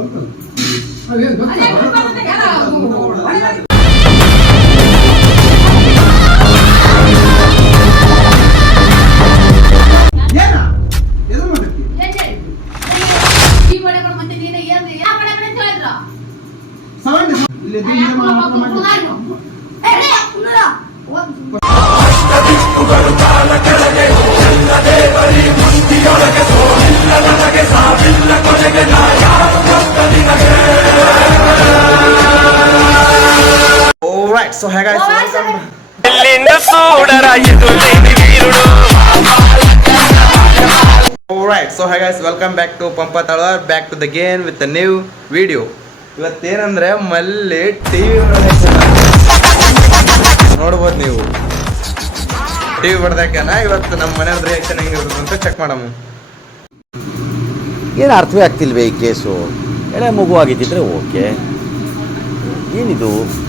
Local so ಹೇಗಾಯ್ತು right so hey guys welcome back to Pampa ತಳ back to the game with new video ಇವತ್ತೇನಂದ್ರೆ ಮಲ್ಲಿ TV ನೋಡ್ಬೋದು ನೀವು TV ಹೊಡೆದಾಕನ ಇವತ್ತು ನಮ್ಮ ಮನೆ ರಿಯಾಕ್ಷನ್ ಹೆಂಗಿರುತ್ತೆ ಅಂತ ಚೆಕ್ ಮಾಡಮ್ಮ ಏನು ಅರ್ಥವೇ ಆಗ್ತಿಲ್ವೇ ಈ ಕೇಸು ಎಳೆ ಮಗು ಆಗಿದ್ದಿದ್ರೆ ಓಕೆ ಏನಿದು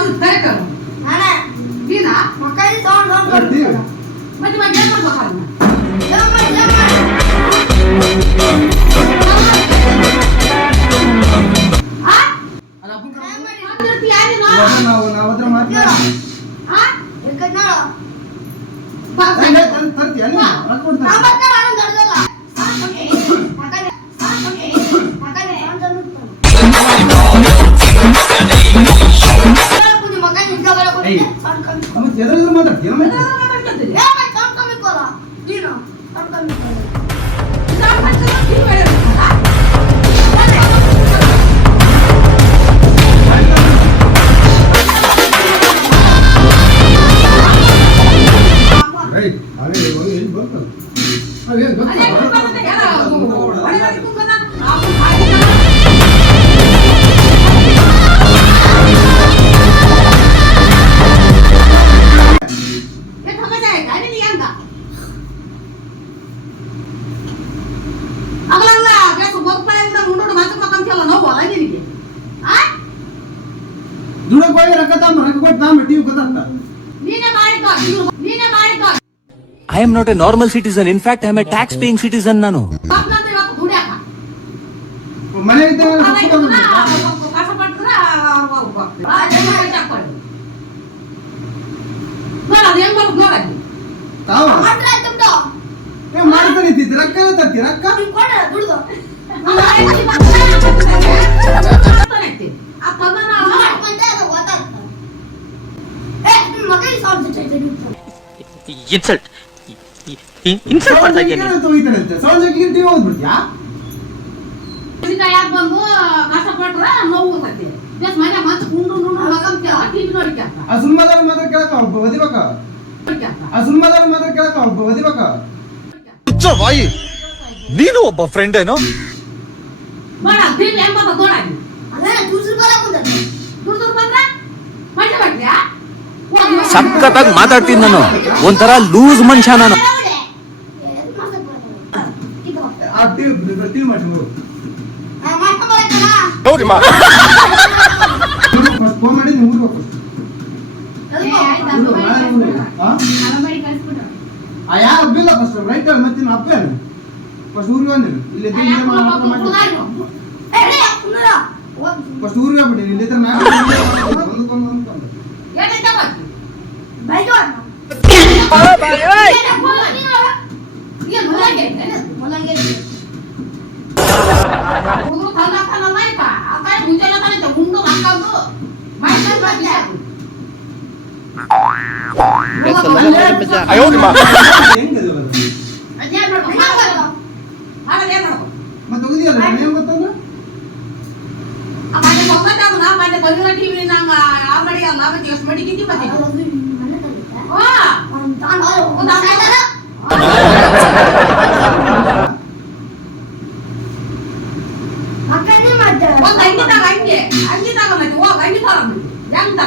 આપણું ફેર કરો નાના દીના મકાઈ તો ન કરો મત મત જમ બખાર જમ જમ હા અલા હું ના ના ના વદર માત ಮತ್ತೆ ಎದುರು ಮಾತಾಡ್ತೀಯ ಅದೇ ಒಂದು ಇಲ್ಲಿ ಬರ್ತದೆ ಅದೇ ಗೊತ್ತಾಗ ರೂಪಾಯಿ ರೊಕ್ಕ ತಮ್ಮ ರೊಕ್ಕ ಕೊಟ್ಟು ತಮ್ಮ ಟೀವ್ ಗೊತ್ತಂತ I am not a normal citizen in fact I am a tax paying citizen ನಾನು ಮನೆ ಮಾಡ್ತಾನಿದ್ದಿದ್ದು ರೊಕ್ಕ ತರ್ತಿ ರೊಕ್ಕ ದುಡ್ದು ಆ ಪದನ ಇನ್ಸಲ್ಟ್ ಇನ್ಸಲ್ಟ್ ಮಾಡ್ತಾ ಇದ್ದೀನಿ ಸೌಂಡ್ ಜಗ್ಗಿಗೆ ಟಿವಿ ಹೋಗ್ಬಿಡ್ತೀಯಾ ಯಾಕೆ ಬಂದು ಕಷ್ಟಪಟ್ರ ನೋವು ಬರ್ತೈತಿ ಬೇಸ್ ಮನೆ ಮತ್ತೆ ಕುಂಡು ನುಂಡು ಹಾಕಂತ ಟಿವಿ ನೋಡಿಕ ಆ ಸುಮ್ಮದಾರ ಮಾತ್ರ ಕೇಳಕ ಅವ್ರು ಒದಿಬೇಕ ಆ ಸುಮ್ಮದಾರ ಮಾತ್ರ ಕೇಳಕ ಅವ್ರು ಒದಿಬೇಕ ವಾಯಿ ನೀನು ಒಬ್ಬ ಫ್ರೆಂಡ್ ಏನೋ ಮಾಡ ಟಿವಿ ಎಂಬ ತಗೊಂಡಾಗಿ ಅಲ್ಲ ದುಡ್ಡು ಬರಕೊಂಡ ಸಖತ್ತಾಗಿ ಮಾತಾಡ್ತೀನಿ ನಾನು ಒಂಥರ ಲೂಸ್ ಮನುಷ್ಯ ನಾನು ಊರಿಗೆ ಇಲ್ಲಿ ಮಜಾ ಅಕ್ಕನೇ ಮಾಡ್ತಾರೆ ಒಂದು ಅಂಗಿ ತಗ ಅಂಗಿ ಅಂಗಿ ತಗ ಮತ್ತೆ ಹೋಗ ಅಂಗಿ ತಗೊಂಡು ಹೆಂಗ್ ತಗ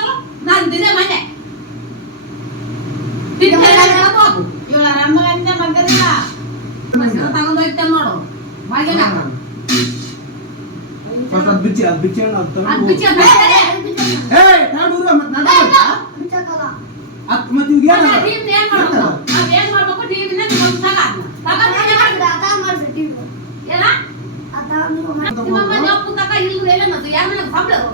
dinya manya. Dinya lagi apa? Yola ramah kan dia mager ya. Masih ya, tahu lo ah, itu malu. Ya, Bagian apa? Pasat bici, bici yang antar. Bici apa? Eh, tahu dulu amat nanti. Bici kalah. Aku mati dia. Ada tim dia malu. Ah, ya, ada yang malu aku tim dia cuma bisa kan. Tapi dia kan tidak ada malu sedih. Ya lah. Ada malu. Tapi mama jawab pun tak kayak lu lelah matu. Yang mana kamu lelah?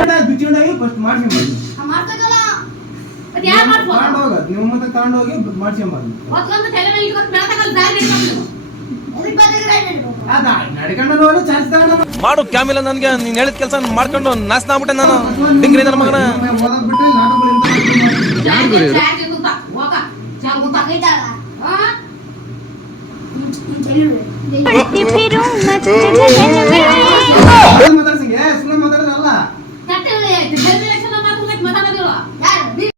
ಮಾಡಿ first ಮಾಡಿ ಮಾಡು ಕ್ಯಾಮಿಲ ನನ್ಗೆ ನೀನ್ ಹೇಳಿದ ಕೆಲಸ ಮಾಡ್ಕೊಂಡು ನಾಶ ಆಗ್ಬಿಟ್ಟೆ ನಾನು ನನ್ನ ಮಗನ depending